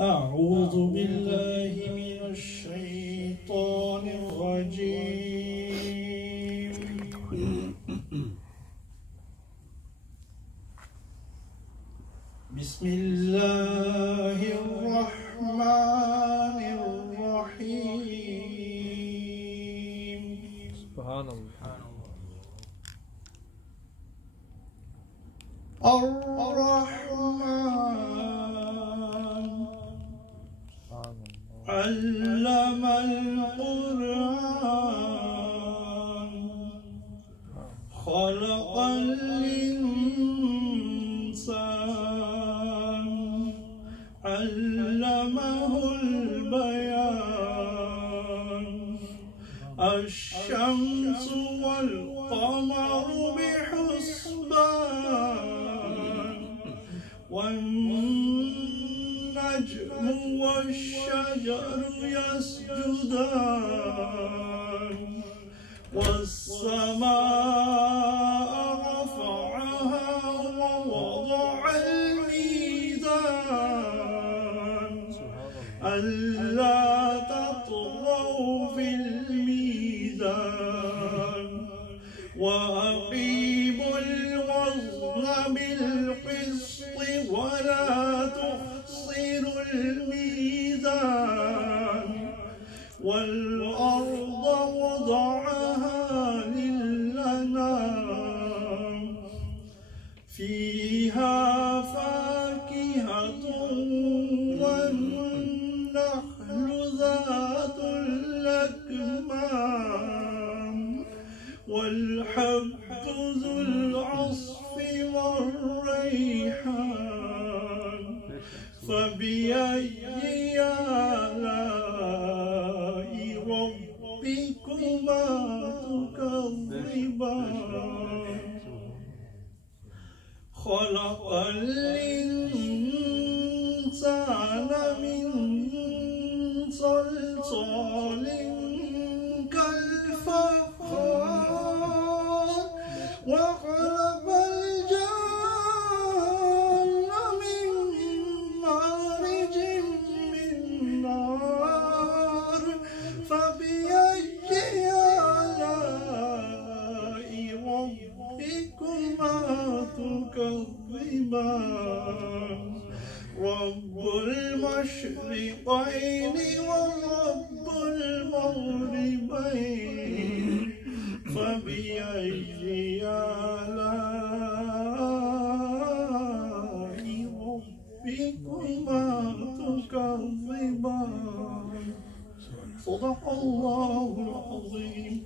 أعوذ بالله من الشيطان الرجيم. بسم الله الرحمن الرحيم. سبحان الله. الرحمن علم القرآن خلق الإنسان علمه البيان. الشمس والقمر بحسبان والنجم والشجر يسجدان والسماء رفعها ووضع الميزان ألا تطغوا في الميزان وأقيموا الوزن بالقسط ولا تخسروا الميزان. والأرض وضعها للأنام فيها فاكهة والنخل ذات الأكمام والحب ذو العصف والريحان. فبأي آلاء ربكما تكذبان. خلق الإنسان من صلصال كالفخار وخلق الجن من مارج من نار. فبأي آلاء ربكما تكذبان. رب المشرقين ورب المغربين. فبأي آلاء ربكما تكذبان. صدق الله العظيم.